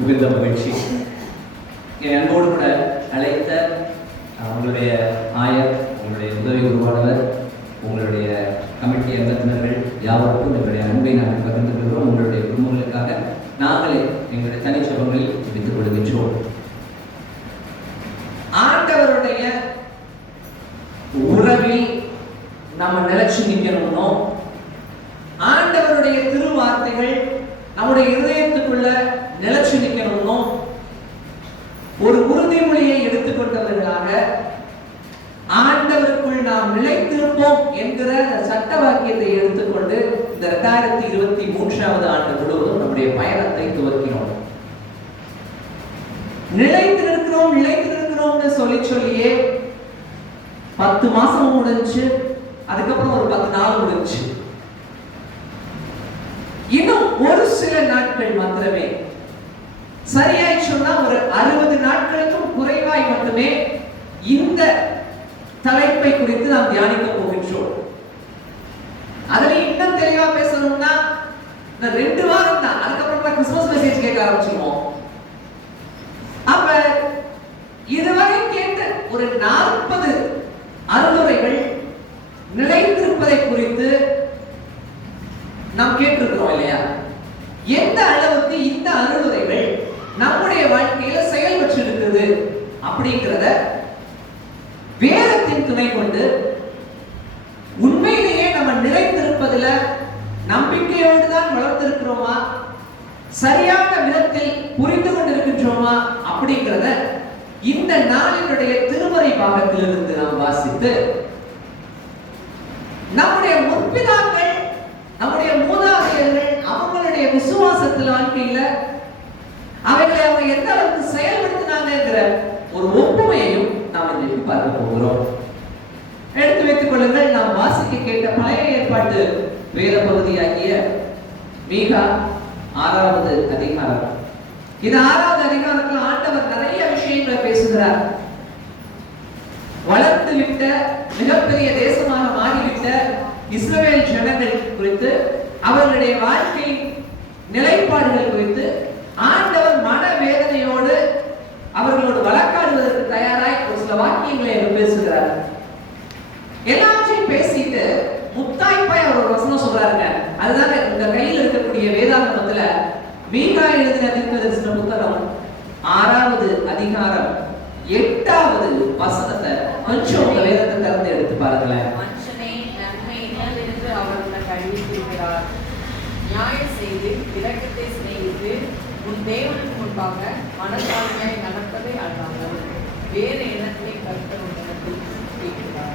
மிகுந்த மகிழ்ச்சி. என் அன்போடு கூட அழைத்த உங்களுடைய ஆயர், உங்களுடைய உதவி குருவானவர், உங்களுடைய கமிட்டி அங்கத்தினர்கள் யாவருக்கும் எங்களுடைய அன்பை நாங்கள் பகிர்ந்து கொள்கிறோம். உங்களுடைய குடும்பங்களுக்காக நாங்களே எங்களுடைய தனிச்சபங்களில் ஜெபித்துக் கொள்கின்றோம். ஆண்டவருடைய உறவில் நம்ம நிலைச்சு நிற்கணும்னோ, ஆண்டவருடைய திருவார்த்தைகள் நம்முடைய இதயத்துக்குள்ள நிலைச்சு நிற்கணும்னோ, ஒரு உறுதிமொழியை எடுத்துக்கொண்டவர்களாக ஆண்டவருக்குள் நாம் நிலைத்திருப்போம் என்கிற சட்ட வாக்கியத்தை எடுத்துக்கொண்டு இந்த 2023 ஆண்டு முழுவதும் நம்முடைய பயணத்தை துவக்கினோம். நிலைத்திருக்கிறோம்னு சொல்லியே 10 மாசம் முடிஞ்சு, அதுக்கப்புறம் ஒரு 10 நாள் முடிஞ்சு, இன்னும் ஒரு சில நாட்கள் மாத்திரமே, சரியாய் சொன்னா ஒரு 60 நாட்களுக்கும் குறைவாய் மட்டுமே இந்த தலைப்பை குறித்து நாம் தியானிக்க போகின்றோம். அதுல இன்னும் தெளிவா பேசணும்னா இந்த 2 வாரம் தான், அதுக்கப்புறம் கிறிஸ்துமஸ் மெசேஜ் கேட்க ஆரம்பிச்சிருவோம். அப்ப இதுவரை கேட்ட ஒரு 40 அறிவுரைகள் நிலைத்திருப்பதை குறித்து நாம் கேட்டிருக்கிறோம் இல்லையா? எந்த அளவுக்கு இந்த அறிவுரைகள் நம்முடைய வாழ்க்கையில செயல்பட்டு இருக்குது அப்படிங்கிறத வேதத்தின் துணை கொண்டு உண்மையிலேயே நம்ம நிலைத்திருப்பதில் நம்பிக்கையோடு தான் வளர்ந்திருக்கிறோமா, சரியான விதத்தில் புரிந்து கொண்டிருக்கின்றோமா அப்படிங்கிறத இந்த நாளினுடைய திருமறை பாகத்திலிருந்து நாம் வாசித்து, நம்முடைய முற்பிதாக்கள், நம்முடைய மூதாதையர்கள் அவங்களுடைய விசுவாசத்தில் வாழ்க்கையில அவைகளை அவங்க எந்த அளவுக்கு செயல்படுத்தினாங்கிற ஒரு ஒப்புமையையும் நாம் இன்றைக்கு பார்க்க போகிறோம். எடுத்து வைத்துக் கொள்ளுங்கள். நாம் வாசிக்க கேட்ட பழைய ஏற்பாட்டு வேத பகுதியாகிய மீகா 6வது அதிகாரம். இந்த 6வது அதிகாரத்தில் ஆண்டவர் நிறைய விஷயங்களை பேசுகிறார். வளர்ந்து விட்ட மிகப்பெரிய தேசமாக மாறிவிட்ட இஸ்ரவேல் ஜனங்கள் குறித்து, அவர்களுடைய வாழ்க்கை நிலைப்பாடுகள் குறித்து ஆண்டவர் மனவேதனையோடு அவர்களோடு வழக்காடுவதற்கு தயாராய் ஒரு சில வாக்கியங்களை அவர் பேசுகிறார். எல்லாத்தையும் பேசிட்டு முத்தாய்ப்பாய் அவர் ஒரு வசனம் சொல்றாருங்க. அதுதான் இந்த கையில் இருக்கக்கூடிய வேதாகமத்துல மீகா எழுதின தீர்க்கதரிசன புத்தகம் 6வது அதிகாரம் 8வது வசனத்தை கொஞ்சம் உங்க வேதத்தை திறந்து எடுத்து பாருங்களேன். மனுஷனை நன்மை இன்னதென்று அவர் உனக்கு அறிவித்திருக்கிறார். நியாயம் செய்து இரக்கத்தை சிநேகித்து உன் தேவனுக்கு முன்பாக மனத்தாழ்மையாய் நடப்பதை அல்லாமல் வேறு எண்ணத்தை கர்த்தர் உனக்கு கேட்கிறார்.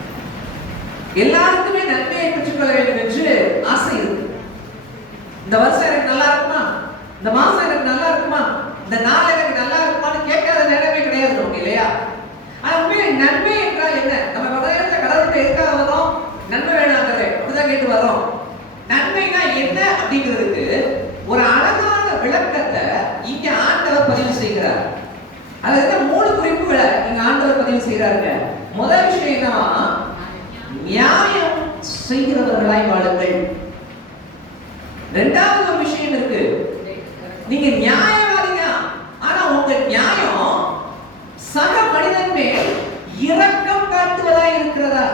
எல்லாருக்குமே நன்மையை பெற்றுக்கொள்ள வேண்டும் என்று ஆசை இருக்கு. இந்த வருஷம் எனக்கு நல்லா இருக்குமா, இந்த மாசம் எனக்கு நல்லா இருக்குமா, இந்த நாள் எனக்கு நல்லா இருக்குமான்னு கேட்காத நேரமே கிடையாது நமக்கு இல்லையா? ஆனா உண்மையிலே நன்மை என்றால் என்ன? நம்ம பதவியில கடவுள்கிட்ட எதுக்காக வரோம்? நன்மை வேணாங்கிறே அப்படிதான் கேட்டு வரோம். நன்மைனா என்ன அப்படிங்கிறதுக்கு ஒரு அழகான விளக்கத்தை இங்க ஆண்டவர் பதிவு செய்கிறார். அது என்ன 3 குறிப்புகளை இங்க ஆண்டவர் பதிவு செய்கிறாருங்க. முதல் விஷயம் என்னவா, நியாயம் செய்கிறவர்களாய் வாழுங்கள். இரண்டாவது ஒரு விஷயம் இருக்கு, நீங்க நியாயவாதிங்க, ஆனா உங்க நியாயம் சக மனிதன் மேல் இரக்கம் காட்டுவதாய் இருக்கிறதா?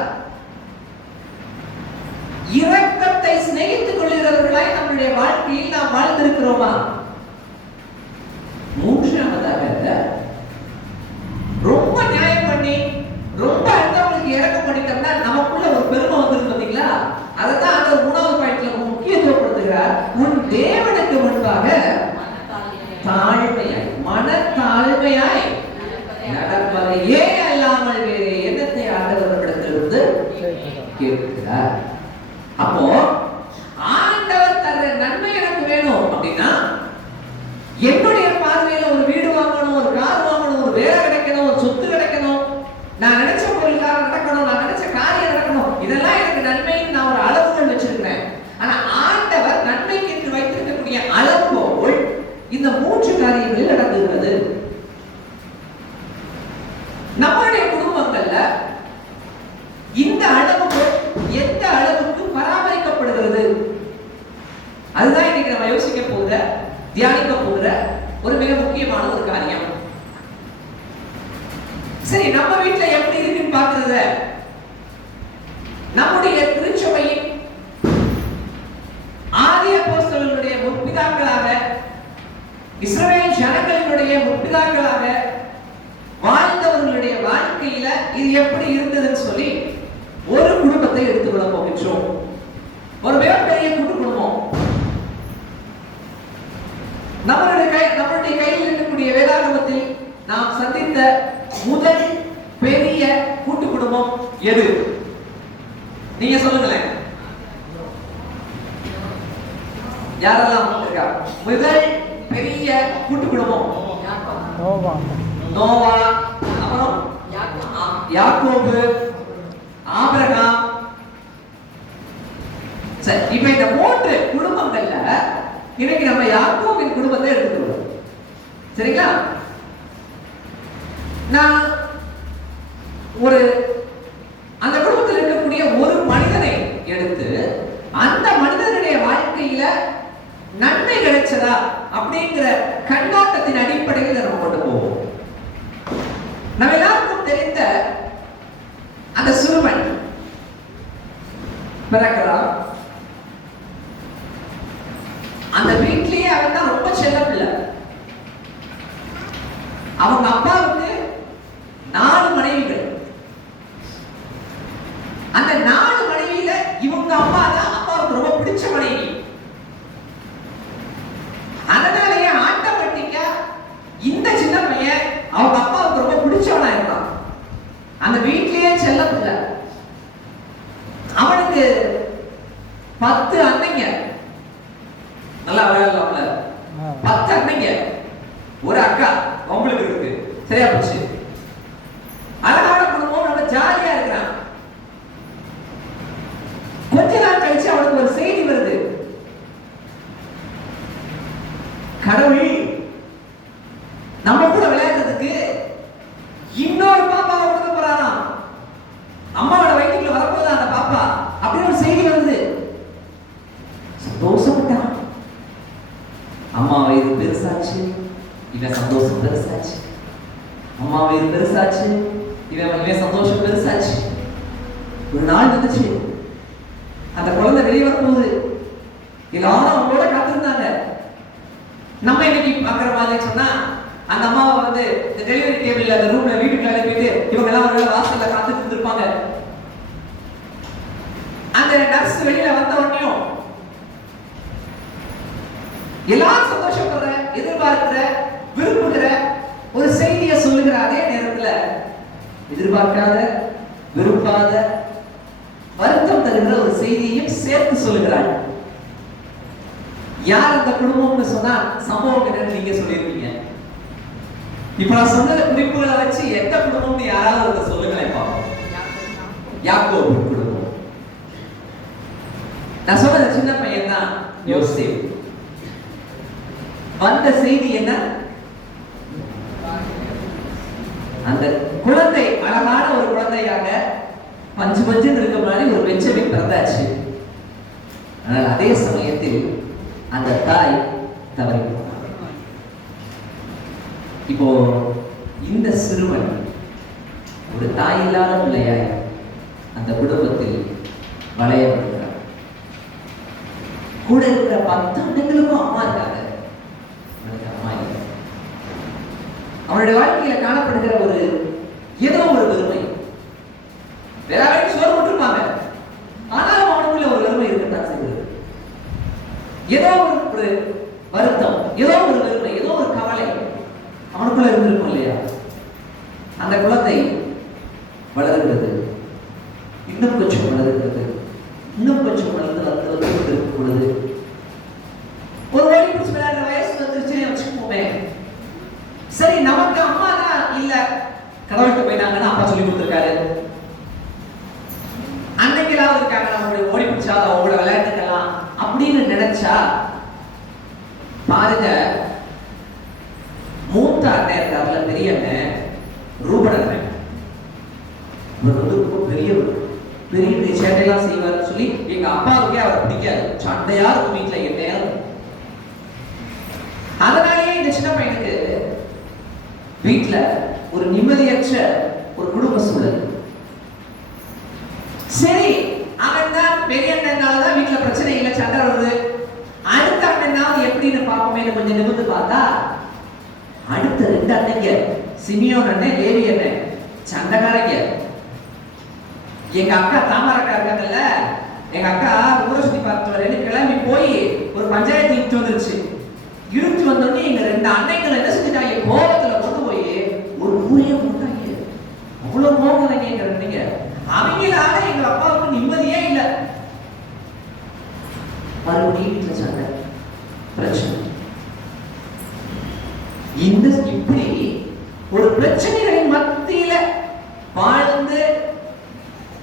இரக்கத்தை சிநேகித்துக் கொள்கிறவர்களாய் நம்முடைய வாழ்க்கையில் நாம் வாழ்ந்திருக்கிறோமா? மூன்றாவதாக, ரொம்ப நியாயம் பண்ணி ரொம்ப அடுத்தவங்களுக்கு இரக்கம் பண்ணிட்டோம்னா நமக்குள்ள ஒரு பெருமை வந்துருக்கு பாத்தீங்களா? அதைத்தான் அந்த 3வது பாயிண்ட்ல முக்கியத்துவப்படுத்துகிறார். உன் தேவனுக்கு முன்பாக தாழ்மையாய், மனத்தாழ்மையாய் நடப்பதையே அல்லாமல் வேறு எண்ணத்தை ஆண்டவரிடத்திலிருந்து கேட்கிறார். அப்போ ஆண்டவர் தர நன்மை எனக்கு வேணும் அப்படின்னா, என்னுடைய பார்வையில ஒரு வீடு வாங்கணும், ஒரு கார் வாங்கணும், ஒரு வேலை கிடைக்கணும், ஒரு சொத்து கிடைக்கணும், நான் நினைச்ச பொருளுக்காக நடக்கணும், நான் நினைச்ச காரியம் நடக்கணும், இதெல்லாம் எனக்கு நன்மைன்னு நான் ஒரு அளவுகள் வச்சிருக்கிறேன். ஆனா ஆண்டவர் நன்மைக்கு என்று வைத்திருக்கக்கூடிய அளவுகோல் இந்த 3 காரியங்களில் நடந்துகிறது. நம்முடைய குடும்பங்கள்ல இந்த அளவுகோல் எந்த அளவுக்கு பராமரிக்கப்படும் முக்கியமான ஒரு காரியம். சரி, நம்ம வீட்டுல எப்படி இருக்குன்னு பாக்குறத நம்முடைய திருச்சபையின் ஆதி அப்போஸ்தலர்களுடைய முற்பிதாக்களாக, இஸ்ரவேல் ஜனங்களினுடைய முற்பிதாக்களாக வாழ்ந்தவர்களுடைய வாழ்க்கையில இது எப்படி இருந்ததுன்னு சொல்லி ஒரு குடும்பத்தை எடுத்துக்கொள்ள போகின்றோம். ஒரு மிகப்பெரிய கூட்டு குடும்பம். நம்மளுடைய கையில் இருக்கக்கூடிய வேதாகமத்தில் நாம் சந்தித்த முதல் பெரிய கூட்டு குடும்பம் எது? நீங்க சொல்லுங்களேன். யாரெல்லாம் இருக்கா? முதல் பெரிய கூட்டு குடும்பம் நோவா, அப்புறம் யாக்கோபு, ஆபிரகாம். சரி, இப்ப இந்த 3 குடும்பங்கள்ல இன்னைக்கு நம்ம யாக்கோபின் குடும்பத்தை எடுத்துக்கிறோம். சரிங்களா? நான் ஒரு அந்த குடும்பத்தில் இருக்கக்கூடிய ஒரு மனிதனை எடுத்து அந்த மனிதனுடைய வாழ்க்கையில நன்மை கிடைச்சதா அப்படிங்கிற கண்ணோட்டத்தின் அடிப்படையில் நம்ம கொண்டு போவோம். நம்ம எல்லாருக்கும் தெரிந்த அந்த சிறுவன் பிறக்கிறான். அந்த வீட்லயே அவன் தான் ரொம்ப செல்ல பிள்ளை. அவங்க அப்பாவுக்கு 4 மனைவிகள். அந்த 4 மனைவியில இவங்க அம்மா தான் அப்பாவுக்கு ரொம்ப பிடிச்ச மனைவி. அதனாலேயே ஆட்டோமேட்டிக்கா இந்த சின்ன பையன் அவங்க அப்பாவுக்கு ரொம்ப பிடிச்சவனா இருக்கான். அந்த வீட்லயே செல்ல பிள்ளை. அவனுக்கு 10 அன்னைங்க. நல்லா விளையாடலாம்ல. 10 அன்னைங்க, ஒரு அக்கா உங்களுக்கு இருக்கு. சரியா போச்சு. அழகான குடும்பம், நம்ம ஜாலியா இருக்கிறான். கொஞ்ச நாள் கழிச்சு அவனுக்கு ஒரு செய்தி வருது. கடவுள் நம்ம கூட விளையாடுறதுக்கு இன்னொரு பாப்பாவை கொடுக்க போறாராம். அம்மாவோட வயிற்றுக்குள்ள வரப்போதா அந்த பாப்பா அப்படின்னு ஒரு செய்தி வருது. சந்தோஷப்பட்டான். அம்மா வயிறு பெருசாச்சு, இவன் சந்தோஷம் பெருசாச்சு. அம்மா வயிறு பெருசாச்சு, இவன் சந்தோஷம் பெருசாச்சு. ஒரு நாள் வந்துச்சு, அந்த குழந்தை வெளியே வரப்போகுது. எல்லாரும் அவங்களோட காத்திருந்தாங்க. நம்ம இன்னைக்கு பாக்குற மாதிரி சொன்னா அந்த அம்மாவை வந்து இந்த டெலிவரி டேபிள்ல அந்த ரூம்ல வீட்டுக்கு அனுப்பிட்டு இவங்க எல்லாம் ஒரு வாசல்ல காத்துட்டு இருப்பாங்க. அந்த நர்ஸ் வெளியில வந்த உடனேயும் எல்லாரும் சந்தோஷப்படுற, எதிர்பார்க்கிற, விரும்புகிற ஒரு செய்தியை சொல்லுகிற அதே நேரத்துல எதிர்பார்க்காத, விரும்பாத, வருத்தம் தருகிற ஒரு செய்தியையும் சேர்த்து சொல்லுகிறார். யார் அந்த குடும்பம்னு சொன்னா சம்பவம் என்னன்னு நீங்க சொல்லிருக்கீங்க. இப்ப நான் சொன்ன குறிப்புகளை வச்சு எந்த குடும்பம்னு யாராவது சொல்லுங்களேன் பாப்போம். யாக்கோபு குடும்பம். நான் சொன்ன சின்ன பையன் தான் யோசேப். வந்த செய்தி என்ன? அந்த குழந்தை அழகான ஒரு குழந்தையாக பஞ்சு பஞ்சுன்னு இருக்க மாதிரி ஒரு பெஞ்சமின் பிறந்தாச்சு. ஆனால் அதே சமயத்தில் அந்த தாய் தவறி போனார். இப்போ இந்த சிறுவன் ஒரு தாய் இல்லாத பிள்ளையாய் அந்த குடும்பத்தில் வளையப்படுகிறார். கூட இருக்கிற 10 ஆண்டுகளுக்கும் அம்மா இருக்காங்க, அம்மா இல்லை. அவனுடைய வாழ்க்கையில காணப்படுகிற ஒரு ஏதோ ஒரு வெறுமை. வேற யாரையும் சோறு போட்டிருப்பாங்க, ஆனாலும் அவனுக்குள்ள ஒரு வெறுமை இருக்கத்தான் செய்கிறது. ஏதோ ஒரு வருத்தம், ஏதோ ஒரு வெறுமை, ஏதோ ஒரு கவலை அவனுக்குள்ள இருந்திருக்கும் இல்லையா? அந்த குழந்தை வளர்கிறது, இன்னும் கொஞ்சம் வளர்கிறது, இன்னும் கொஞ்சம் வளர்ந்து வந்து இருக்கும் பொழுது ஒரு ஓடி பிடிச்சி விளையாடுற வயசு வந்துருச்சுன்னு வச்சுக்கோமே. சரி, நமக்கு அம்மா தான் இல்ல, கடவுள்கிட்ட போயிட்டாங்கன்னு அப்பா சொல்லி கொடுத்துருக்காரு. அன்னைக்கெல்லாம் இருக்காங்க, நம்மளுடைய ஓடி பிடிச்சா அவங்களோட விளையாட்டுக்கலாம் அப்படின்னு நினைச்சா பாருங்க. மூத்த அண்ணன் இருக்காருல, பெரிய அண்ணன் ரூபன் அண்ணன், ரொம்ப பெரியவர், பெரிய சேட்டையெல்லாம் செய்வார்னு சொல்லி எங்க அப்பாவுக்கே அவரை பிடிக்காது. சண்டையா இருக்கும் வீட்டுல என் நேரம். அதனாலேயே இந்த சின்ன பையனுக்கு வீட்டுல ஒரு நிம்மதியற்ற ஒரு குடும்ப சூழல். சரி, அவன் தான் பெரிய அண்ணனாலதான் வீட்டுல பிரச்சனை இல்லை, சண்டை வருது. அடுத்த அண்ணனாவது எப்படின்னு பார்ப்போமே கொஞ்சம் நிமிர்ந்து பார்த்தா, அடுத்த 2 அண்ணங்க, சிமியோன் அண்ணன், லேவி அண்ணன், சண்டைக்காரங்க. எங்க அக்கா தாமரக்கா இருக்காங்கல்ல, எங்க அக்கா ஊரை சுத்தி பார்த்து வரேன்னு கிளம்பி போய் ஒரு பஞ்சாயத்து இழுத்து வந்துருச்சு. இழுத்து வந்தோடனே எங்க 2 அன்னைகள் என்ன செஞ்சுட்டாங்க, கோபத்துல கொண்டு போய் ஒரு ஊரையே போட்டாங்க. அவ்வளவு கோபம் எங்க 2 அவங்களால எங்க அப்பாவுக்கு நிம்மதியே இல்லை. மறுபடியும் வீட்டுல சண்டை, பிரச்சனை. இந்த இப்படி ஒரு பிரச்சனைகளின் மத்தியில வாழ்ந்து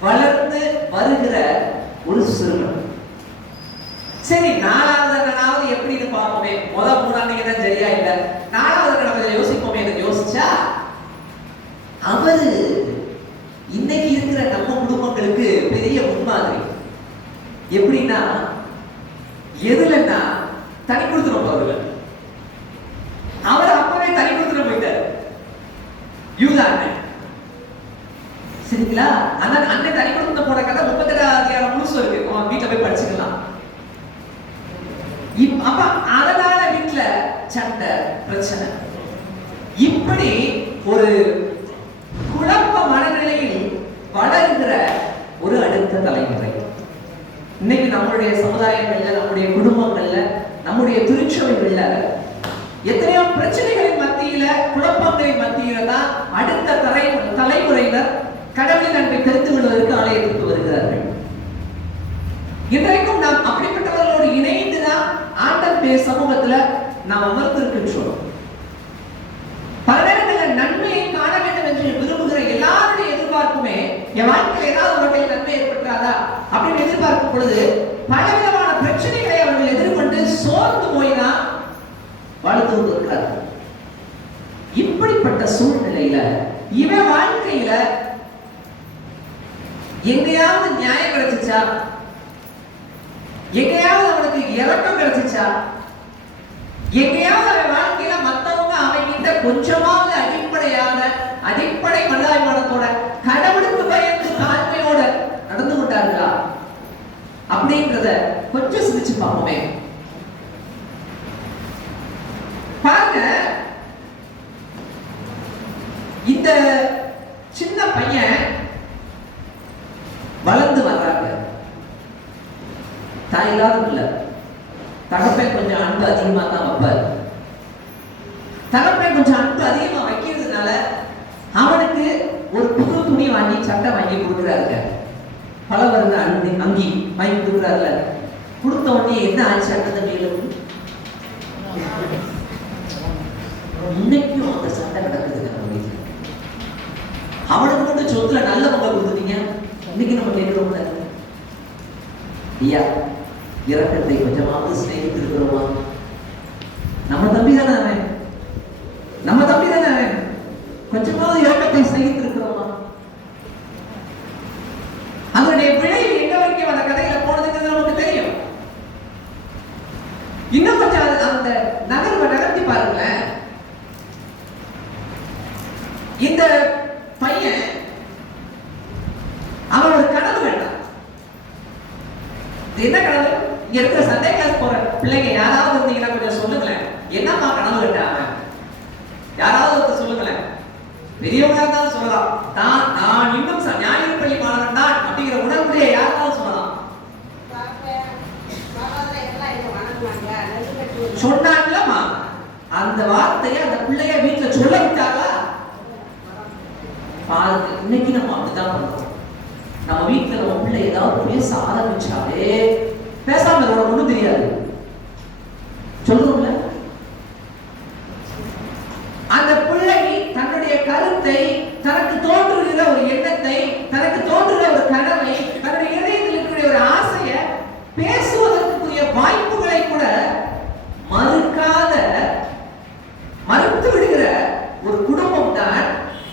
வளர்ந்து வருகிற ஒரு சிறுவன். சரி, 4வது அண்ணனாவது எப்படின்னு பார்ப்போமே. முதல் 3 அன்னைக்கு தான் சரியா இல்ல, 4வது அண்ணனை கொஞ்சம் யோசிப்போமே. யோசிச்சா அவரு இன்னைக்கு இருக்கிற நம்ம குடும்பங்களுக்கு பெரிய முன்மாதிரி. எப்படின்னா, எதுலன்னா தனி கொடுத்துரும் அவர்கள். அவர் அப்பவே தனி கொடுத்துட்டு போயிட்டார், யூதா அண்ணன். சரிங்களா? அண்ணன் அண்ணன் தனி கொடுத்து போன கதை 32 அதிகாரம் முழுசு இருக்கு, வீட்டுல போய் படிச்சுக்கலாம். அப்ப அதனால வீட்டுல சண்டை, பிரச்சனை. இப்படி ஒரு குழப்ப மனநிலையில் வளர்கிற ஒரு அடுத்த தலைமுறை. இன்னைக்கு நம்முடைய சமுதாயங்கள்ல, நம்முடைய குடும்பங்கள்ல, நம்முடைய திருச்சபைகள்ல எத்தனையோ பிரச்சனைகளின் மத்தியில, குழப்பங்களின் மத்தியில தான் அடுத்த தலைமுறையினர் கடவுளின் அன்பை தெரிந்து கொள்வதற்கு ஆலயத்திற்கு வருகிறார்கள். இன்றைக்கும் நாம் அப்படிப்பட்டவர்களோடு இணைந்துதான் ஆண்டவர் சமூகத்துல நாம் அமர்ந்திருக்கின்றோம். பல நேரங்களில் நன்மையை காண வேண்டும் என்று விரும்புகிற எல்லாருடைய எதிர்பார்ப்புமே, என் வாழ்க்கையில் ஏதாவது ஒரு வகையில் நன்மை ஏற்பட்டாதா அப்படின்னு எதிர்பார்க்கும் பொழுது பலவிதமான பிரச்சனைகளை அவர்கள் எதிர்கொண்டு சோர்ந்து போய்தான் வாழ்ந்து கொண்டிருக்கிறார்கள். இப்படிப்பட்ட சூழ்நிலையில இவன் வாழ்க்கையில எங்கேயாவது நியாயம் கிடைச்சிச்சா, எங்கேயாவது அவனுக்கு இறக்கம் கிடைச்சிச்சா, எங்கேயாவது அவன் வாழ்க்கையில மத்தவங்க அவன்கிட்ட கொஞ்சமாவது அடிப்படை மனிதாபிமானத்தோட, கடவுளுக்கு பயந்து தாழ்மையோட நடந்து கொண்டார்களா அப்படின்றத கொஞ்சம் சிந்திச்சு பார்ப்போமே. பாருங்க, இந்த சின்ன பையன் வளர்ந்து வர்றாங்க. தாயில்லாத இல்ல, தகப்பன் கொஞ்சம் அன்பு அதிகமா தான் வைப்பார். தகப்பன் கொஞ்சம் அன்பு அதிகமா வைக்கிறதுனால அவனுக்கு ஒரு புது துணி வாங்கி, சட்டை வாங்கி கொடுக்குறாருங்க. பல வருட அங்கி வாங்கி கொடுக்குறாருல. கொடுத்த உடனே என்ன ஆச்சு அண்ணன் தம்பிகளுக்கு? இன்னைக்கும் அந்த சண்டை நடக்குதுங்க நம்ம வீட்டுல. அவனுக்கு மட்டும் சொத்துல நல்ல பொங்கல் கொடுத்துட்டீங்க, இன்னைக்கு நம்ம கேட்கிறோம்ல, ஐயா இரக்கத்தை கொஞ்சமாவது சிநேகித்திருக்கிறோமா? நம்ம தம்பி தானே அவன், நம்ம தம்பி தானே அவன், கொஞ்சமாவது இரக்கத்தை சிநேகித்திருக்கிறோமா? அதனுடைய விளைவு எங்க வரைக்கும் அந்த கதையில போனதுங்கிறது நமக்கு தெரியும். இன்னும் கொஞ்சம் அந்த நகர்த்தி பாருங்களேன். இந்த பையன் அவன் ஒரு கனவு வேண்டாம். என்ன கனவு? இங்க இருக்கிற சண்டே கிளாஸ் போற பிள்ளைங்க யாராவது இருந்தீங்கன்னா கொஞ்சம் சொல்லுங்களேன், என்னம்மா கனவு வேண்டாம்? யாராவது சொல்லுங்களேன். பெரியவங்களா இருந்தாலும் சொல்லலாம், நான் இன்னும் ஞாயிறு பள்ளி மாணவன் தான் அப்படிங்கிற உணர்வுடைய யாராவது சொல்லலாம். சொன்னாங்களா அந்த வார்த்தையை அந்த பிள்ளைய வீட்டுல சொல்ல விட்டாங்களா? பாருங்க, இன்னைக்கு நம்ம அப்படிதான் பண்றோம். நம்ம வீட்டுல நம்ம பிள்ளை ஏதாவது பேச ஆரம்பிச்சாலே பேசாம உனக்கு ஒண்ணும் தெரியாது சொல்லுவோம்ல. அந்த பிள்ளை தன்னுடைய கருத்தை, தனக்கு தோன்றுகிற ஒரு எண்ணத்தை, தனக்கு தோன்றுகிற ஒரு கனவை, தன்னுடைய இதயத்தில் இருக்கக்கூடிய ஒரு ஆசையை பேசுவதற்குரிய வாய்ப்புகளை கூட மறுத்து விடுகிற ஒரு குடும்பம் தான்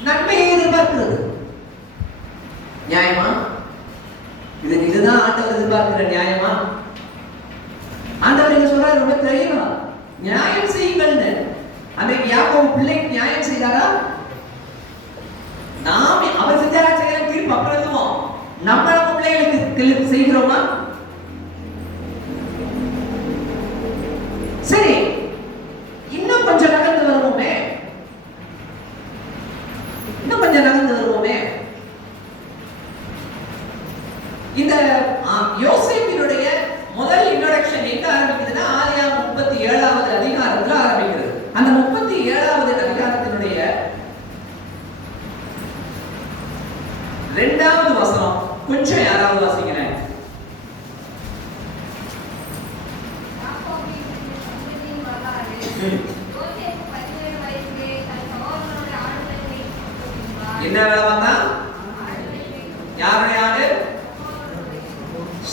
நன்மையை எதிர்பார்க்கிறது. நியாயமா? இதுதான் ஆண்டவர் எதிர்பார்க்கிற நியாயமா? ஆண்டவர் என்ன சொல்றாரு? ரொம்ப தெளிவா நியாயம் செய்யுங்கள்னு. அன்றைக்கு யாக்கோபு பிள்ளைக்கு நியாயம் செய்த செய்தாரா? நாம் அவர் செஞ்சாரா செய்யலாம் தீர்ப்பு அப்புறம் எழுதுவோம். நம்ம பிள்ளைகளுக்கு செய்கிறோமா? சரி, இன்னும் கொஞ்சம் நகர்ந்து வருவோமே. இந்த யோசேப்பினுடைய முதல் இன்ட்ரோடக்ஷன் எங்க ஆரம்பிக்குதுன்னா ஆதியாகமம் 37வது அதிகாரத்துல ஆரம்பிக்கிறது. அந்த 37வது அதிகாரத்தினுடைய 2வது வசனம் கொஞ்சம் யாராவது வாசிக்கிறேன். என்ன வேலை பார்த்தா? யாருடைய ஆடு?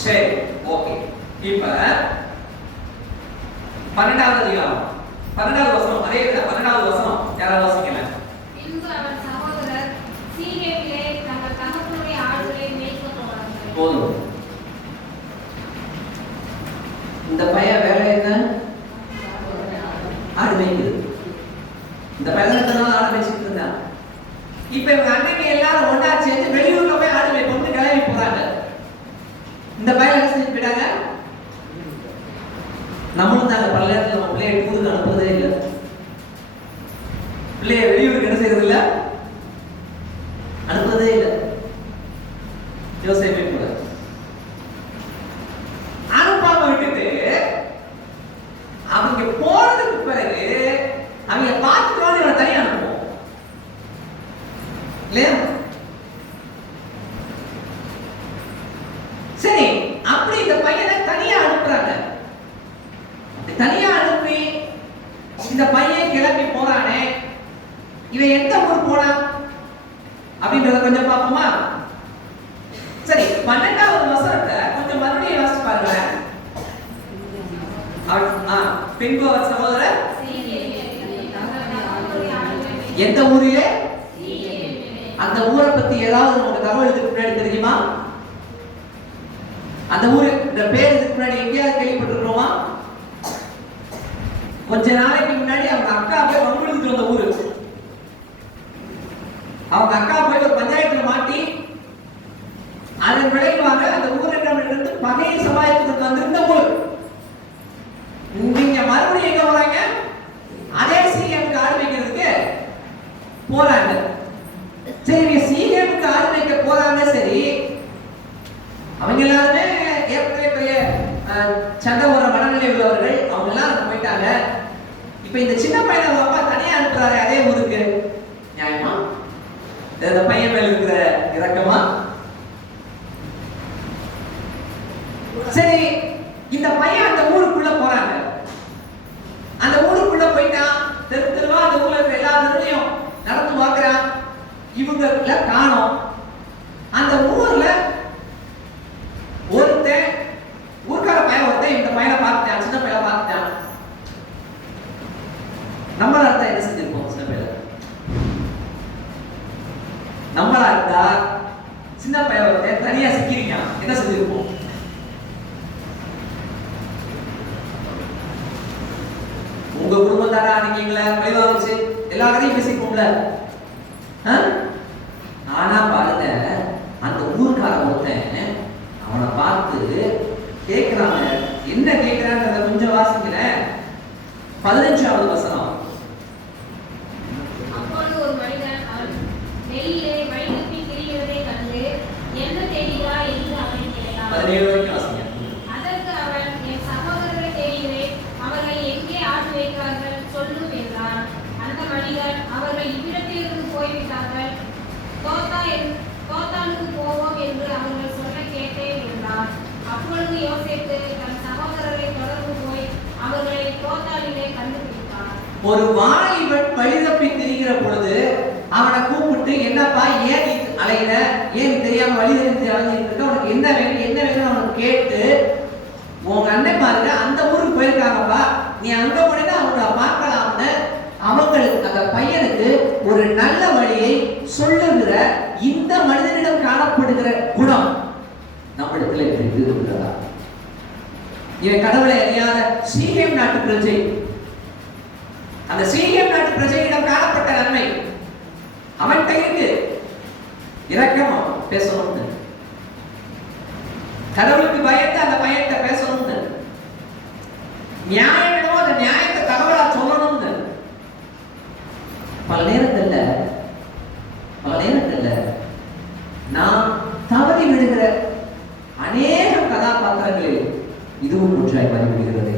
சரி, ஓகே. இப்ப 12வது அதிகாரம் 12வது வசனம், அதே 12வது வசனம் யாராவது வாசிக்கல? இன்று அவர் சகோதரர் சீகேமிலே தங்கள் தகப்பனுடைய ஆடுகளை மேய்க்கப் போனார்கள். போதும். இந்த பையன் வேலை என்ன? ஆடு மேய்க்குது. இந்த பையன் எத்தனை நாள் ஆடு மேய்ச்சிட்டு இருந்தான். இப்ப இவங்க அன்னைக்கு எல்லாரும் ஒண்ணா சேர்ந்து வெளியூர்ல போய் ஆடு மேய்க்கணும்னு கிளம்பி போறாங்க. இந்த பையன் என்ன செஞ்சு போயிட்டாங்க? நம்மளும் தாங்க பல நேரத்தில் நம்ம பிள்ளைய டூருக்கு அனுப்புறதே இல்லை. பிள்ளைய வெளியூருக்கு என்ன செய்யறது இல்லை? அனுப்புறதே இல்லை. யோசேப்பே கூட அனுப்பாம விட்டுட்டு அவங்க போனதுக்கு பிறகு அவங்க பார்த்துட்டு வந்து இவனை தனியா அனுப்புவோம் இல்லையா? சரி, அப்படி இந்த பையனை தனியா அனுப்புறாங்க. தனியா அனுப்பி இந்த பையன் கிளம்பி போறானே, இவன் எந்த ஊர் போனான் அப்படின்றத கொஞ்சம் பார்ப்போமா? சரி, 12வது வசனத்தை கொஞ்சம் மறுபடியும் வாசிச்சு பாருங்க. பின்பு அவர் சகோதரர் எந்த ஊரிலே? அந்த ஊரை பத்தி ஏதாவது நமக்கு தகவல் இதுக்கு முன்னாடி தெரியுமா? அந்த ஊரு இந்த பேர் இதுக்கு முன்னாடி எங்கேயாவது கேள்விப்பட்டிருக்கிறோமா? கொஞ்ச நாளைக்கு முன்னாடி அவங்க அக்கா போய் வம்புழுத்துட்டு வந்த ஊரு. அவங்க அக்கா போய் ஒரு பஞ்சாயத்துல மாட்டி அதன் விளைவாக அந்த ஊரிலிருந்து பகையை சமாளித்துட்டு வந்திருந்த ஊர். நீங்க மறுபடியும் எங்க போறாங்க? அதே சீகேமுக்கு ஆடு வைக்கிறதுக்கு போறாங்க. சரி, சீகேமுக்கு ஆடு வைக்க போறாங்க. சரி, அவங்க எல்லாருமே ஏற்கனவே பெரிய சண்டை ஒரு மனநிலை உள்ளவர்கள். அவங்க எல்லாம் போயிட்டாங்க. இப்ப இந்த சின்ன பையனை அவங்க அப்பா தனியா அனுப்புறாரு அதே ஊருக்கு. நியாயமா? இந்த பையன் மேல இருக்கிற இரக்கமா? சரி, இந்த பையன் அந்த ஊருக்குள்ள போறாங்க. அந்த ஊருக்குள்ள போயிட்டான். தெரு தெருவா அந்த ஊர்ல இருக்கிற எல்லா தெருவையும் நடந்து பார்க்கிறான். இவங்க காணோம். அந்த ஊர்ல ஒருத்தன் ஊர்க்கார பையன் ஒருத்தன் இந்த பையனை பார்த்துட்டான். சின்ன பையனை பார்த்துட்டான். நம்மளா இருந்தா என்ன செஞ்சிருப்போம்? சின்ன பையன் நம்மளா இருந்தா சின்ன பையன் ஒருத்தன் தனியா சிக்கிருக்கான், என்ன செஞ்சிருப்போம்? உங்க குடும்பம் தானே அன்னைக்குங்கள பழிவா வச்சு எல்லா கதையும் பேசிப்போம்ல. ஆனா பாருங்க, அந்த ஊர்க்கார ஒருத்தன் அவனை பார்த்து கேட்கிறாங்க. என்ன கேட்கிறாங்க கொஞ்சம் வாசிக்கிறேன். 15வது வசனம். அப்பொழுது ஒரு மனிதன் அவன் வெளியிலே வழிநடத்தி திரிகிறதை கண்டு என்ன தேடுகிறாய் என்று அவனை கேட்டான். 17 வரைக்கும் வாசிங்க. அதற்கு அவன், என் சகோதரரை தேடுகிறேன், அவர்கள் எங்கே ஆடு வைக்கிறார்கள் சொல்லும் என்றான். அந்த மனிதன், அவர்கள் இவ்விடத்திலிருந்து போய்விட்டார்கள், தோத்தானுக்கு போவோம் என்று அவர்கள் சொல்ல கேட்டேன் என்றான். அப்பொழுது யோசேப்பு தன் சகோதரரை தொடர்ந்து போய் அவர்களை தோத்தானிலே கண்டுபிடித்தார். ஒரு வாலிபன் வழிதப்பி திரிகிற பொழுது அவனை கூப்பிட்டு, என்னப்பா ஏன் நீ அலைகிற, ஏன் நீ தெரியாம வழி தெரிஞ்சு அலைஞ்சிட்டு இருக்க, உனக்கு என்ன வேணும் அவனுக்கு கேட்டு, உங்க அண்ணன் பாருங்க அந்த ஊருக்கு போயிருக்காங்கப்பா, நீ அங்க போனா அவங்கள பார்க்கலாம்னு அவங்களுக்கு அந்த பையனுக்கு ஒரு நல்ல வழியை சொல்லுகிற இந்த மனிதனிடம் காணப்படுகிற குணம் நம்மிடத்தில் இருக்கிறதா? இவன் கடவுளை அறியாத சீகேம் நாட்டு பிரஜை. அந்த சீகேம் நாட்டு பிரஜையிடம் காணப்பட்ட நன்மை அவன்கிட்ட இருக்கு இரக்கமா பேசணும்னு, கடவுளுக்கு பயந்து அந்த பையன்கிட்ட பேசணும்னு, நியாயம் என்னவோ அந்த நியாயத்தை தகவலா சொல்லணும்னு. பல நேரங்கள்ல நாம் தவறி விடுகிற அநேக கதாபாத்திரங்களில் இதுவும் ஒன்றாய் மாறிவிடுகிறது.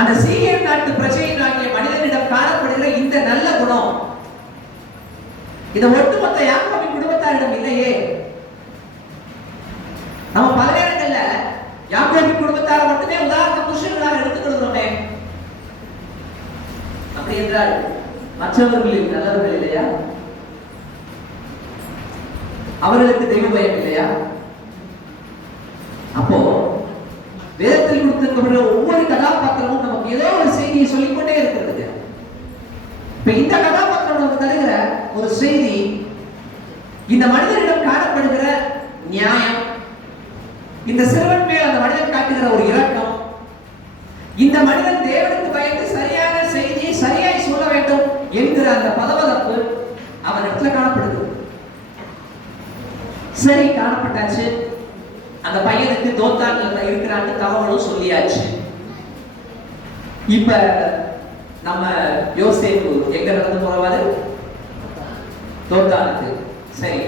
அந்த சீகேம் நாட்டு பிரஜையினாகிய மனிதனிடம் காணப்படுகிற இந்த நல்ல குணம் இந்த ஒட்டுமொத்த யாக்கோபின் குடும்பத்தாரிடம் இல்லையே. நம்ம பல நேரங்கள்ல யாக்கோபின் குடும்பத்தாரை மட்டுமே உதாரண புருஷர்களாக எடுத்துக்கொள்கிறோமே. அப்படி என்றால் மற்றவர்களில் நல்லவர்கள் இல்லையா? அவர்களுக்கு தெய்வ பயம் இல்லையா? அப்போ வேதத்தில் கொடுத்திருக்கிற ஒவ்வொரு கதாபாத்திரமும் நமக்கு ஏதோ ஒரு செய்தியை சொல்லிக்கொண்டே இருக்கிறது. இப்ப இந்த கதாபாத்திரம் நமக்கு தருகிற ஒரு செய்தி, இந்த மனிதனிடம் காணப்படுகிற நியாயம், இந்த சிறுவன் மேல் அந்த மனிதன் காட்டுகிற ஒரு இரக்கம், இந்த மனிதன் தேவனுக்கு பயந்து சரியான செய்தியை சரியாய் சொல்ல வேண்டும் என்கிற அந்த பதவதப்பு அவனிடத்துல காணப்படுது. சரி, காணப்பட்டாச்சு. அந்த பையனுக்கு தோத்தான்ல இருக்கிறான்னு தகவலும் சொல்லியாச்சு. இப்ப நம்ம யோசேப்பு எங்க நடந்து போறவாரு? தோத்தானுக்கு. சரி,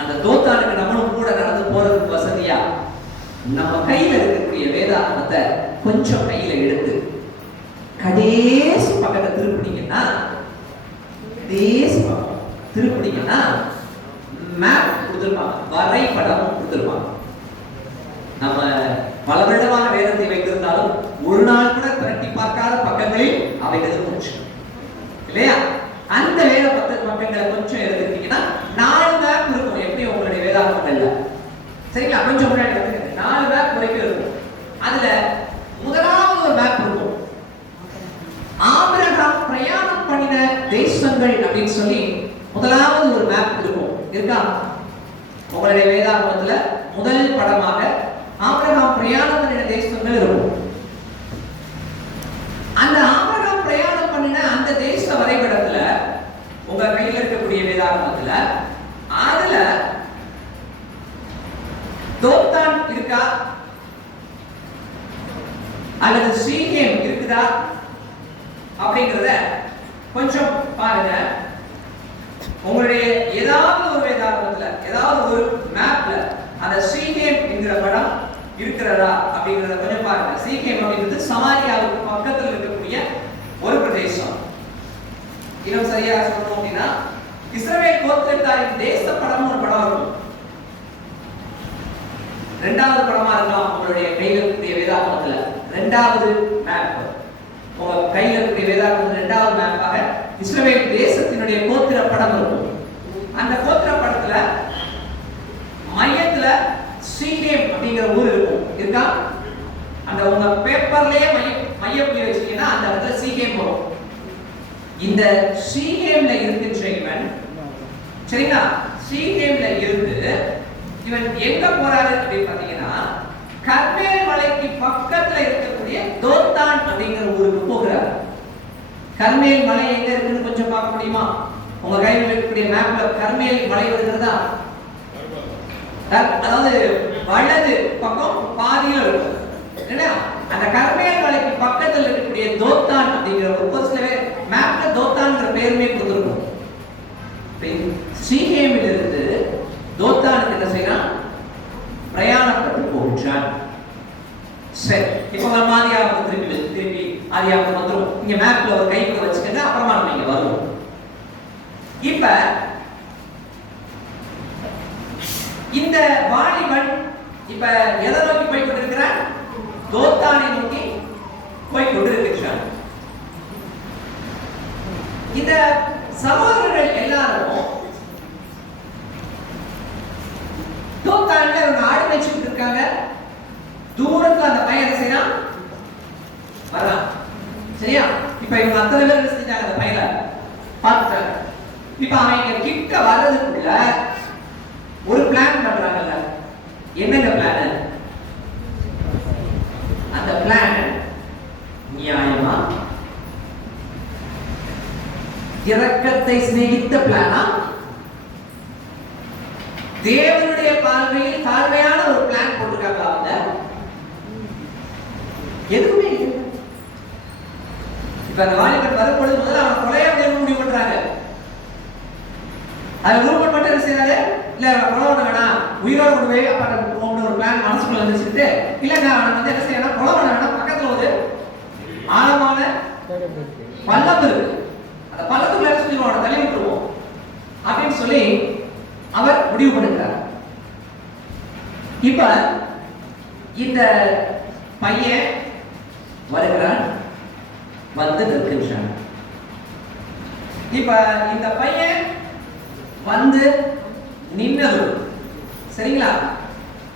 அந்த தோத்தானுக்கு நம்மளும் கூட நடந்து போறதுக்கு வசதியா நம்ம கையில இருக்கக்கூடிய வேதாகமத்தை கொஞ்சம் கையில எடுத்து கடைசி பக்கத்தை திருப்பினீங்கன்னா, மேப் கொடுத்திருப்பாங்க, வரைபடம் கொடுத்திருப்பாங்க. நம்ம பல வருடமான வேதத்தை வைத்திருந்தாலும் ஒரு நாள் கூட திரட்டி பார்க்காத பக்கங்களில் அவைகள் கொஞ்சம் இல்லையா? அந்த வேத பக்கங்களை கொஞ்சம் எடுத்துக்கிட்டீங்கன்னா 4 மேப் இருக்கும். எப்படி உங்களுடைய வேதாகமம் இல்ல, சரிங்களா? கொஞ்சம் முன்னாடி வந்து 4 மேப் வரைக்கும் இருக்கும். அதுல முதலாவது ஒரு மேப் இருக்கும், ஆபிரகாம் பிரயாணம் பண்ணின தேசங்கள் அப்படின்னு சொல்லி முதலாவது ஒரு மேப் இருக்கும். இருக்கா? உங்களுடைய வேதாகமத்துல முதல் படமாக ஆபிரகாம் பிரயாணம் பண்ணின தேசங்கள் இருக்கும். அந்த ஆபிரகாம் பிரயாணம் பண்ணின அந்த தேச வரைபடத்துல உங்க கையில இருக்கக்கூடிய வேதாகமத்துல அதுல தோத்தான் இருக்கா அல்லது சீகேம் இருக்குதா அப்படிங்கறத கொஞ்சம் பாருங்க. உங்களுடைய ஏதாவது ஒரு வேதாகமத்துல ஏதாவது ஒரு மேப்ல அந்த சீகேம் என்கிற படம் இருக்கிறதா அப்படிங்கறத கொஞ்சம் பாருங்க. சீகேம் அப்படிங்கிறது சமாரியாவுக்கு பக்கத்துல இருக்கக்கூடிய ஒரு பிரதேசம். இன்னும் சரியா சொல்லணும் அப்படின்னா இஸ்ரவேல் கோத்திரத்தாரின் தேச படம் ஒரு படம் இருக்கும். 2வது படமா இருக்கலாம் உங்களுடைய கையில் இருக்கக்கூடிய வேதாகமத்துல 2வது மேப். உங்க கையில் இருக்கக்கூடிய வேதாகமத்துல 2வது மேப்பாக இஸ்ரவேல் தேசத்தினுடைய கோத்திர படம் இருக்கும். அந்த கோத்திர படத்துல மையத்துல சீகேம் அப்படிங்கிற ஊர் இருக்கும். இருக்கா? அந்த உங்க பேப்பர்லயே மைய புள்ளி வச்சீங்கன்னா அந்த இடத்துல சீகேம் வரும். இந்த சீகேம்ல இருக்கின்ற இவன், சரிங்களா? சீகேம்ல இருந்து இவன் எங்க போறாரு அப்படின்னு பாத்தீங்கன்னா கர்மேல் மலைக்கு பக்கத்துல இருக்கக்கூடிய தோத்தான் அப்படிங்கிற ஊருக்கு போகிறார். கர்மேல் மலை எங்க இருக்குன்னு கொஞ்சம் பார்க்க முடியுமா? உங்க கையில் இருக்கக்கூடிய மேப்ல கர்மேல் மலை வருகிறதா? அதாவது வலது பக்கம் பாதியில இருக்கும் இல்லையா? அந்த கர்மேல் மலைக்கு பக்கத்துல இருக்கக்கூடிய தோத்தான் அப்படிங்கிற ஒரு சிலவே மேப்ல தோத்தான்ங்கிற பேருமே கொடுத்திருக்கும். சீகேமில் இருந்து தோத்தானுக்கு என்ன செய்யறான்? பிரயாணப்பட்டு போகின்றான். சரி, இப்ப நம்ம ஆதியாகமம் திருப்பி ஆதியாகமம் வந்துரும். இங்க மேப்ல ஒரு கைக்குள்ள வச்சுக்கங்க, அப்புறமா நம்ம இங்க வருவோம். இப்ப இந்த வாலிபன் இப்ப எதை நோக்கி போய் கொண்டிருக்கிறான்? தோத்தானை நோக்கி போய் கொண்டிருக்கிறான். இந்த சகோதரர்கள் எல்லாரும் தோத்தான்ல ஒரு ஆடு மேய்ச்சிட்டு இருக்காங்க. தூரத்துல அந்த பையன் என்ன செய்யறான்? வரான். சரியா? இப்ப இவங்க அத்தனை பேர் என்ன செஞ்சாங்க? அந்த பையனை பார்த்துட்டாங்க. இப்ப அவங்க கிட்ட வர்றதுக்குள்ள ஒரு பிளான் பண்றாங்கல்ல. என்னங்க பிளான்? அந்த பிளான் நியாயமா இரக்கத்தை சிநேகித்த பிளானா? தேவனுடைய பார்வையில் தாழ்மையான ஒரு பிளான் போட்டிருக்காங்க. அவங்க எதுவுமே இல்லை. இப்ப அந்த வாலிபன் வரும்பொழுது முதல்ல அவன் கொலையா முடிவு பண்றாங்க. அது ரூபன் மட்டும் என்ன செய்யறாரு? இல்ல கொலை பண்ண வேணாம், உயிரோடு கொண்டு போய் அப்பாட்ட போகணும் ஒரு பிளான் மனசுக்குள்ள வந்துச்சுட்டு, இல்லங்க அவன் வந்து என்ன செய்யணும், கொலை பண்ண வேணாம், பக்கத்துல ஒரு ஆழமான பள்ளம் இருக்கு, அந்த பள்ளத்துக்குள்ள என்ன சொல்லிடுவோம், தள்ளி விட்டுருவோம் அப்படின்னு சொல்லி அவர் முடிவு பண்ணுகிறார். இப்ப இந்த பையன் வருகிறான், வந்து நிற்கின்றான். இப்ப இந்த பையன் வந்து நின்னதும், சரிங்களா,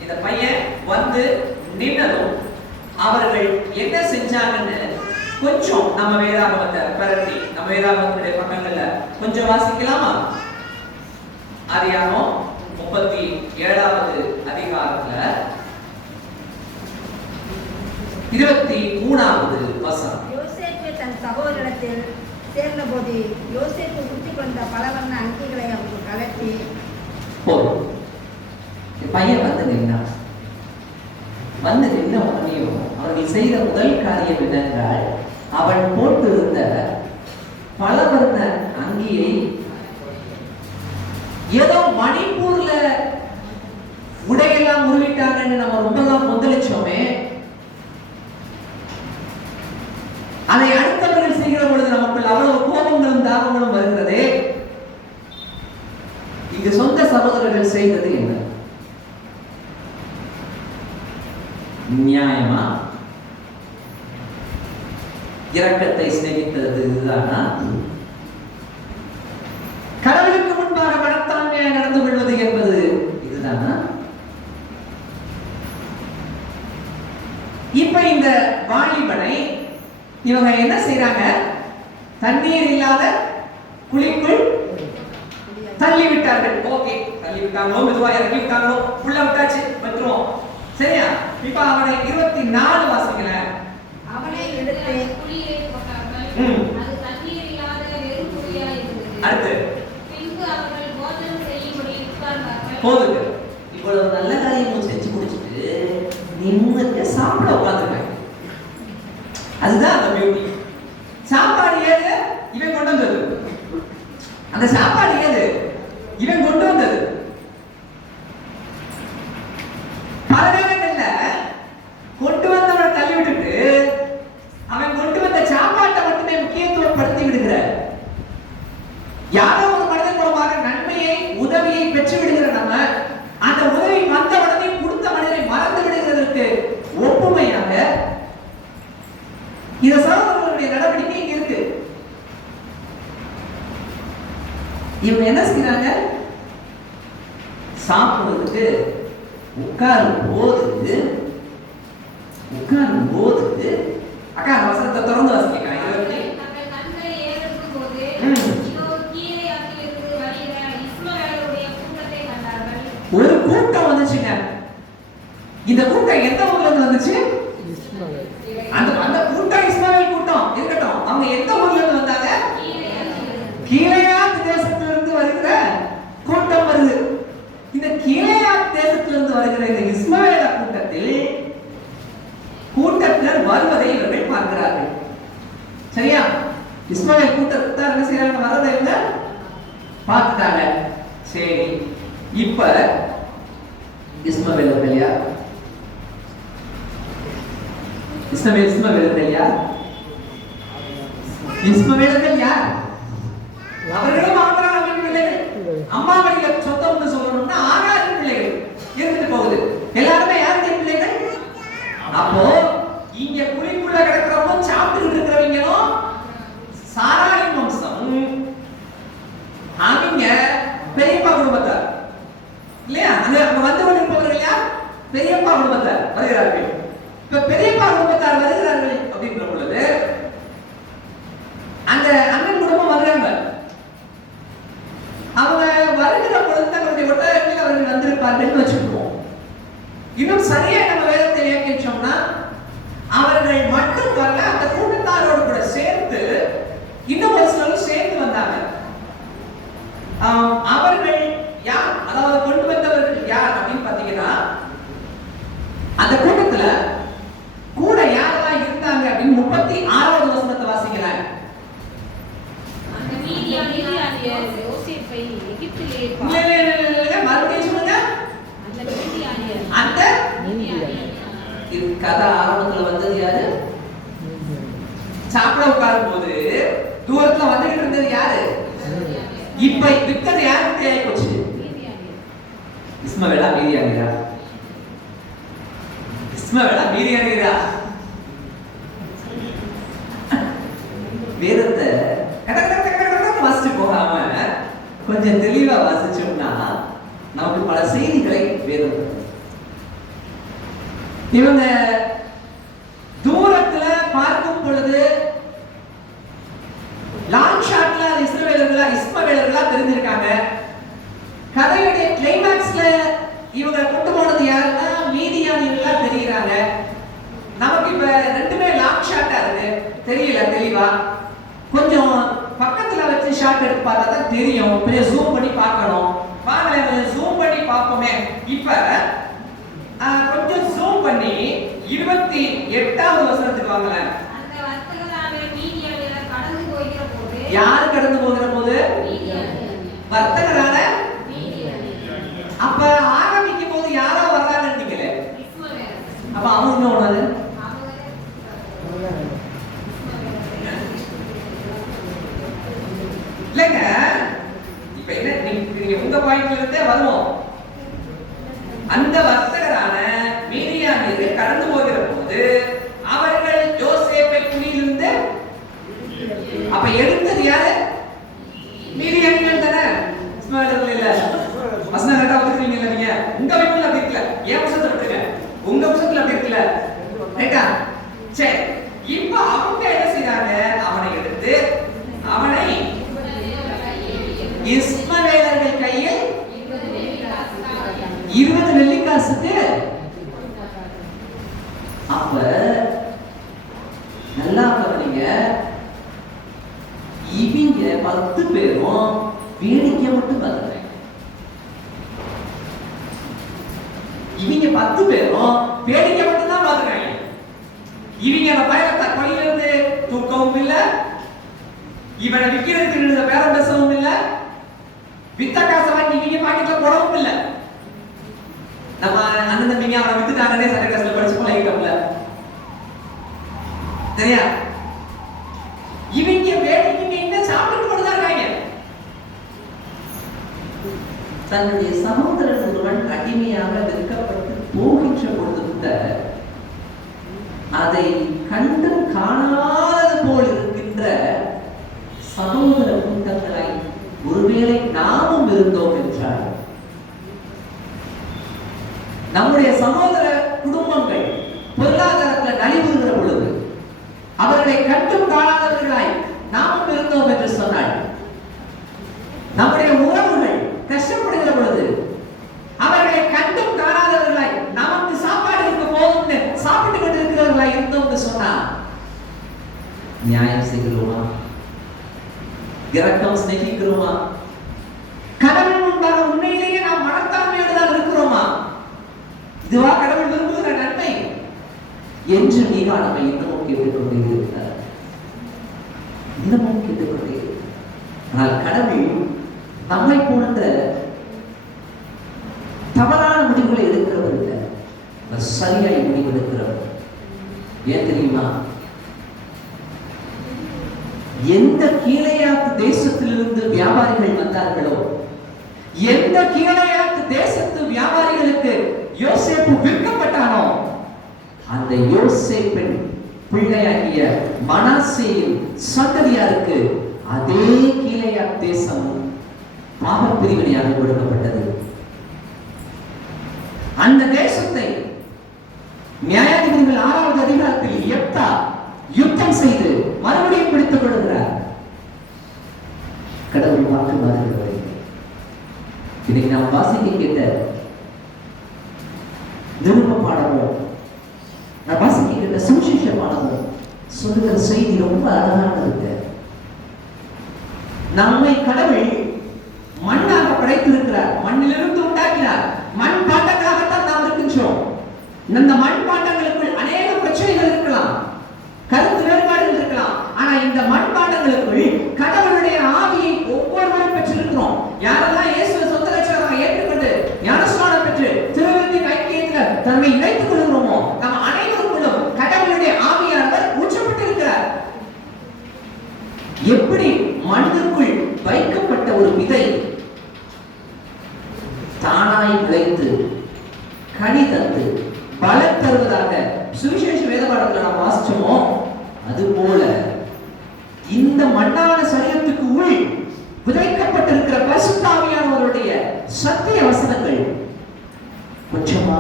இந்த பையன் வந்து நின்னதும் அவர்கள் என்ன செஞ்சாங்கன்னு கொஞ்சம் நம்ம வேதாகமத்தை பரட்டி நம்ம வேதாகமத்துடைய பக்கங்கள்ல கொஞ்சம் வாசிக்கலாமா? ஆதியாகமம் 37வது அதிகாரத்துல 23வது வசனம். யோசேப்பு தன் சகோதரத்தில் சேர்ந்தபோது யோசேப்பு உடுத்தி கொண்ட பலவர்ண அங்கிகளை அவர்கள் கலட்டி போதும். பையன் வந்து நின்றான். வந்து நின்ற உடனேயும் அவர்கள் செய்த முதல் காரியம் என்னென்றால், அவன் போட்டிருந்த பலவர்ண அங்கியை ஏதோ மணிப்பூர்ல உடையெல்லாம் உருவிட்டாங்கன்னு நம்ம ரொம்பலாம் கொந்தளிச்சோமே, அதை அடுத்தவர்கள் செய்கிற பொழுது நமக்குள் அவ்வளவு கோபங்களும் தாபங்களும் வருகிறது. இங்கு சொந்த சகோதரர்கள் செய்தது என்ன? நியாயமா? இரக்கத்தை சிநேகித்தது இதுதானா? கடவுளுக்கு முன்பாக மனத்தாண்மையாக நடந்து கொள்வது என்பது இதுதானா? இப்ப இந்த வாலிபனை இவங்க என்ன செய்யறாங்க? தண்ணீர் இல்லாத குழிக்குள் தள்ளி விட்டார்கள். ஓகே, தள்ளி விட்டாங்களோ, மெதுவா இறக்கி விட்டாங்களோ, உள்ள விட்டாச்சு, வந்துருவோம். சரியா? இப்ப அவனை 24 வாசிக்கல. அவனை எடுத்து குழியை போட்டார்கள். அது தண்ணீர் இல்லாத வெறும் குழியாய் இருந்தது. அடுத்து பின்பு அவர்கள் போஜனம் செய்யும்படி உட்கார்ந்தார்கள். போதுங்க, இவ்வளவு நல்ல காரியமும் செஞ்சு முடிச்சுட்டு நிம்மதியா சாப்பிட உட்கார்ந்துருக்காங்க. அதுதான் அந்த பியூட்டி. சாப்பாடு ஏது? இவன் கொண்டு வந்தது. அந்த சாப்பாடு ஏது? இவன் கொண்டு வந்தது. பல நேரங்கள்ல கொண்டு வந்தவனை தள்ளி விட்டுட்டு அவன் கொண்டு வந்த சாப்பாட்டை மட்டுமே முக்கியத்துவப்படுத்தி விடுகிறார். யாரோ ஒரு மனிதன் மூலமாக நன்மையை உதவியை பெற்று விடுகிற நம்ம அந்த உதவி வந்த உடனே கொடுத்த மனிதனை மறந்து விடுகிறதற்கு ஒப்புமையாக இந்த சகோதரர்களுடைய நடவடிக்கை இங்க இருக்கு. இவங்க என்ன செய்யறாங்க? சாப்பிடுறதுக்கு உட்காரும் போது அக்கா வசனத்தை திறந்து வாசிக்க. தங்கள் கண்களை ஏறெடுக்கும் போது இதோ கீழே அங்கிலிருந்து வருகிற இஸ்மவேலருடைய கூட்டத்தை கண்டார்கள். ஒரு கூட்டம் வந்துச்சுங்க. இந்த கூட்டம் எந்த ஊர்ல இருந்து வந்துச்சு? அந்த கூட்டம் இஸ்மாவேல் கூட்டம் இருக்கட்டும். அவங்க எந்த ஊர்ல இருந்து வந்தாங்க? கீலேயாத் தேசத்திலிருந்து வருகிற கூட்டம் வருது. இந்த கீலேயாத் தேசத்திலிருந்து வருகிற இந்த இஸ்மாவேல கூட்டத்தினர் வருவதை இவர்கள் பார்க்கிறார்கள். சரியா? இஸ்மாவேல் கூட்டத்தார் என்ன செய்யறாங்க? வரதை இவங்க பார்த்துட்டாங்க. சரி, இப்ப இஸ்மாவேலர்கள் யார்? இஸ்மாவேலர்கள் யார்? இஸ்மாவேலர்கள் யார்? அவர்களும் ஆபிரகாமின் பிள்ளைகள். அம்மா வழியில சொந்தம்னு சொல்லணும்னா ஆகாரின் பிள்ளைகள் இருந்துட்டு போகுது. எல்லாருமே யாருடைய பிள்ளைகள்? அப்போ இங்க குழிக்குள்ள கிடக்கிறவங்க சாப்பிட்டு இருக்கிறவங்களும் சாராயின் வம்சம். அவங்க பெரியப்பா குடும்பத்தார் இல்லையா? அங்க வந்து கொண்டிருப்பவர்கள் யார்? பெரியப்பா குடும்பத்தார் வருகிறார்கள். இப்ப பெரியப்பா குடும்பத்தார் வருகிறார்கள் அப்படின்ற பொழுது அந்த அண்ணன் குடும்பம் வருகிறாங்க. அவங்க வருகிற பொழுது தங்களுடைய ஒட்டகத்தில் அவர்கள் வந்திருப்பார்கள் வச்சுக்குவோம். இன்னும் சரியா நம்ம வேதத்தை வியாக்கிச்சோம்னா மீதியானியர் யோசேப்பை எகிப்திலே மறுபடியும் சொல்லுங்க. அந்த மீதியானியர் அந்த இது கதை ஆரம்பத்துல வந்தது யாரு? சாப்பிட உட்காரும் போது தூரத்துல வந்துகிட்டு இருந்தது யாரு? இப்ப வித்தது யாருக்கு ஆகி போச்சு? இஸ்மவேலா மீதியானியரா? இஸ்மவேலா மீதியானியரா? வேதத்தை வாசிச்சு போகாம கொஞ்சம் தெளிவா வாசிச்சோம்னா நமக்கு பல செய்திகளை வேதம் இவங்க தூரத்துல பார்க்கும் பொழுது லாங் ஷாட்ல இஸ்மவேலர்களா தெரிஞ்சிருக்காங்க. கதையுடைய கிளைமாக்ஸ்ல இவங்க கொண்டு போனது யாருன்னா மீதியானியர்களா தெரியுறாங்க. நமக்கு இப்ப ரெண்டுமே லாங் ஷாட்டா இருக்கு, தெரியல தெளிவா. கொஞ்சம் பக்கத்துல வச்சு ஷாட் எடுத்து பார்த்தா தான் தெரியும். கொஞ்சம் ஜூம் பண்ணி பார்க்கணும். வாங்க கொஞ்சம் ஜூம் பண்ணி பார்ப்போமே. இப்ப கொஞ்சம் ஜூம் பண்ணி 28வது வசனத்துக்கு வாங்கல. அந்த வர்த்தகரான மீதியானியர் கடந்து போகிற போது யார் கடந்து போகிற போது? வர்த்தகரான மீதியானியர். அப்ப ஆரம்பிக்கும் போது யாரோ வர்றாங்கன்னு நினைக்கல. இஸ்மவேல். அப்ப அவங்க ஓடாது. இல்லங்க, இப்ப என்ன நீங்க உங்க பாயிண்ட்ல இருந்தே வருவோம். அந்த வர்த்தகரான மீதியானியர் கடந்து போகிற போது அவர்கள் யோசேப்பை குழியிலிருந்து அப்ப எடுத்தது யாரு? மீதியானியர் தானே, இஸ்மவேலர்கள் இல்ல. வசனம் கரெக்டா வந்துருக்கீங்கல்ல நீங்க? உங்க பைபிள்ல அப்படி இருக்கல, ஏன் வசனத்துல விட்டுருங்க. உங்க வசனத்துல அப்படி இருக்கல, ரைட்டா? சரி, இப்ப அவங்க என்ன செய்றாங்க? அவனை எடுத்து அவனை இஸ்மவேலர்கள் கையில் 20 வெள்ளிக்காசுக்கு. அப்ப நல்லா கவனிங்க, இவங்க 10 பேரும் வேடிக்கை மட்டும் பார்த்தாங்க. இவங்க 10 பேரும் வேடிக்கை மட்டும் தான் பார்த்தாங்க. இவங்க அந்த பயணத்தை கொள்ளிலிருந்து தூக்கவும் இல்லை, இவனை விற்கிறதுக்கு இருந்த பேரம் பேசவும் இல்லை, வித்த காசை வாங்கி இவங்க பாக்கெட்ல போடவும் இல்லை. நம்ம அண்ணன் தம்பிங்க அவனை வித்துட்டாங்கன்னே சண்டை காசுல படிச்சு பழகிட்டோம்ல, சரியா? இவங்க என்ன சாப்பிட்டு கொண்டுதான் இருக்காங்க. தன்னுடைய சகோதரன் ஒருவன் அடிமையாக விற்கப்பட்டு போகின்ற பொழுது கூட அதை கண்டும் காணாதது போல் இருக்கின்ற சகோதர கூட்டங்களை ஒருவேளை நாமும் இருந்தோம் என்றால், நம்முடைய சகோதர குடும்பங்கள் பொருளாதாரத்தில் நலிவுறுகிற பொழுது அவர்களை கண்டும் காணாதவர்களாய் நாமும் இருந்தோம் என்று சொன்னாள். நம்முடைய உறவுகள் கஷ்டப்படுகிற பொழுது அவர்களை கண்டும் காணாதவர்களாய் நமக்கு சாப்பாடு இருக்க போதும்னு சாப்பிட்டு கொண்டிருக்கிறவர்களாய் இருந்தோம் என்று சொன்னால் நியாயம் செய்கிறோமா? இரக்கம் சிநேகிக்கிறோமா? கடவுள் முன்பாக உண்மையிலேயே நாம் மனத்தாழ்மையோடு தான் இருக்கிறோமா? இதுவா கடவுள் விரும்புகிற நன்மை என்று நீங்க நம்மை இன்னமும் கேட்டுக்கொண்டே இருக்கிறார். இன்னமும் கேட்டுக்கொண்டே. ஆனால் கடவுள் நம்மை போன்ற தவறான முடிவுகளை எடுக்கிறவர் இல்லை, சரியாய் முடிவு எடுக்கிறவர். ஏன் தெரியுமா? எந்த கீழையாத்து தேசத்திலிருந்து வியாபாரிகள் வந்தார்களோ, எந்த கீழையாத்து தேசத்து வியாபாரிகளுக்கு யோசேப்பு விற்கப்பட்டானோ, அந்த யோசேப்பின் பிள்ளையாகிய மனாசேயின் சந்ததியாருக்கு அதே கீழையாத் தேசம் பாவ பிரிவினையாக கொடுக்கப்பட்டது. அந்த தேசத்தை நியாயாதிபதிகள் 6வது அதிகாரத்தில் யெப்தா யுத்தம் செய்து மறுபடியும் பிடித்துக் கொள்கிறார். கடவுள் வாக்கு மாறுகிறவரை இதை நாம் வாசிக்க கேட்ட நிருப பாடமோ, நான் வாசிக்க கேட்ட சுவிசேஷ பாடமோ சொல்லுகிற செய்தி ரொம்ப அழகான இருக்கு. நம்மை கடவுள் மண்ணாக படைத்திருக்கிறார், மண்ணிலிருந்து உண்டாக்கினார். மண் பாண்டங்களாகத்தான் நாம் இருக்கின்றோம். இந்த மண் பாண்டங்களுக்குள் அநேக பிரச்சனைகள் இருக்கலாம், கருத்து வேறுபாடுகள் இருக்கலாம். ஆனா இந்த மண் பாண்டங்களுக்குள் கடவுளுடைய ஆவியை ஒவ்வொருவரும்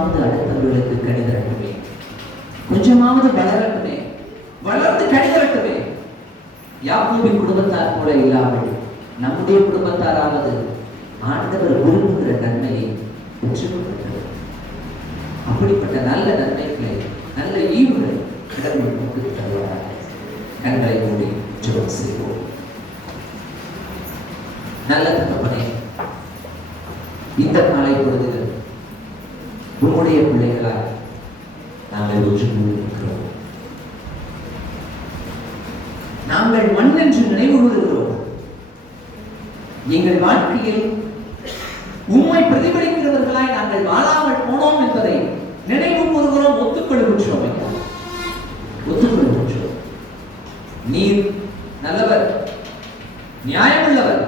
கொஞ்சமாவது அடுத்தவர்களுக்கு கனி தரட்டுமே, கொஞ்சமாவது வளரட்டுமே, வளர்ந்து கனி தரட்டுமே. யாக்கோபின் குடும்பத்தார் போல இல்லாமல் நம்முடைய குடும்பத்தாராவது ஆண்டவர் விரும்புகிற நன்மையை பெற்றுக்கொள்கிறது. அப்படிப்பட்ட நல்ல நன்மைகளை, நல்ல ஈவுகளை கடவுள் நமக்கு தருவார். கண்களை மூடி ஜெபம் செய்வோம். நல்ல தகப்பனே, இந்த காலை பொழுதுகள் உம்முடைய பிள்ளைகளாய் நாங்கள் ஒன்று கூடியிருக்கிறோம். நாங்கள் மண் என்று நினைவு கூறுகிறோம். எங்கள் வாழ்க்கையில் உம்மை பிரதிபலிக்கிறவர்களாய் நாங்கள் வாழாமல் போனோம் என்பதை நினைவு கூறுகிறோம், ஒத்துக்கொள்கின்றோம். ஒத்துக்கொள்கின்றோம். நீர் நல்லவர், நியாயமுள்ளவர்.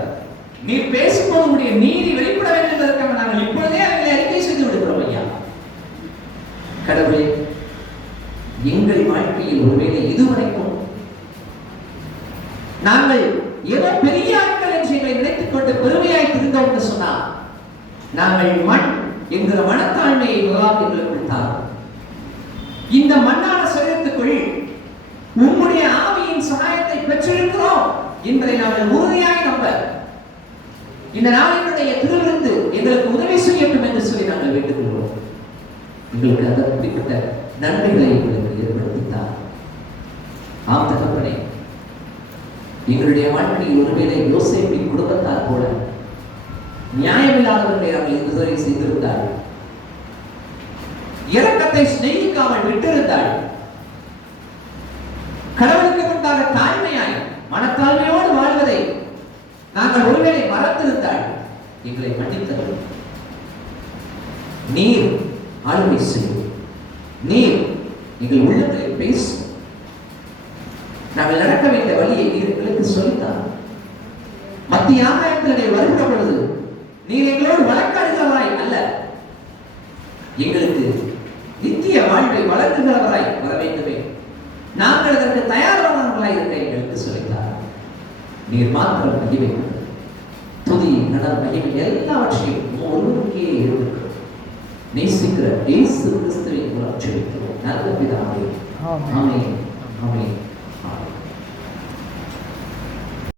நீர் பேசும்போது உடைய நீதி வெளிப்பட வேண்டும் என்பதற்காக நாங்கள் இப்பொழுதே அவர்களை அறிக்கை செய்து விடுகிறோம். ஐயா கடவுளே, எங்கள் வாழ்க்கையில் ஒருவேளை இதுவரைக்கும் நாங்கள் ஏதோ பெரிய ஆட்கள் என்று எங்களை நினைத்துக் கொண்டு பெருமையாய் இருந்தோம் என்று சொன்னால், நாங்கள் மண் என்கிற மனத்தாழ்மையை முதலாவது எங்களுக்குள் தாரும். இந்த மண்ணான சரீரத்துக்குள் உம்முடைய ஆவியின் சகாயத்தை பெற்றிருக்கிறோம் என்பதை நாங்கள் உறுதியாய் நம்ப, இந்த நாளினுடைய திருவிருந்து எங்களுக்கு உதவி செய்யட்டும் என்று சொல்லி நாங்கள் வேண்டுகிறோம். எங்களுக்கு அந்த குறிப்பிட்ட நன்மைகளை எங்களுக்கு ஏற்படுத்தித்தார். ஆம் தகப்பனே, எங்களுடைய வாழ்க்கையில் ஒருவேளை யோசேப்பின் குடும்பத்தார் போல நியாயமில்லாதவர்களை நாங்கள் இதுவரை செய்திருந்தாள், இரக்கத்தை சிநேகிக்காமல் விட்டிருந்தாள், கடவுளுக்கு முன்பாக தாழ்மையாய் மனத்தாழ்மையோடு வாழ்வதை நாங்கள் ஒருவேளை மறந்திருந்தாள், எங்களை மன்னித்தவர். நீர் ஆளுமை செய்யும், நீர் எங்கள் உள்ளங்களை பேசும். நாங்கள் நடக்க வேண்டிய வழியை நீர் எங்களுக்கு சொல்லித்தார். மத்திய ஆகாயத்திலே வருகிற பொழுது நீர் எங்களோடு வழக்காடுகிறவராய் அல்ல, எங்களுக்கு நித்திய வாழ்வை வளர்க்குகிறவராய் வர வேண்டுமே. நாங்கள் அதற்கு தயாரானவர்களாய் இருக்க எங்களுக்கு சொல்லித்தார். நீர் மாத்திரம் மகிமை, துதி, நடன, மகிமை எல்லாவற்றையும் ஒருவருக்கே இருக்கிறோம். நேசிக்கிற இயேசு கிறிஸ்துவின் மூலம் ஜெபிக்கிறோம் நல்ல பிதாவே. ஆமென். ஆமென்.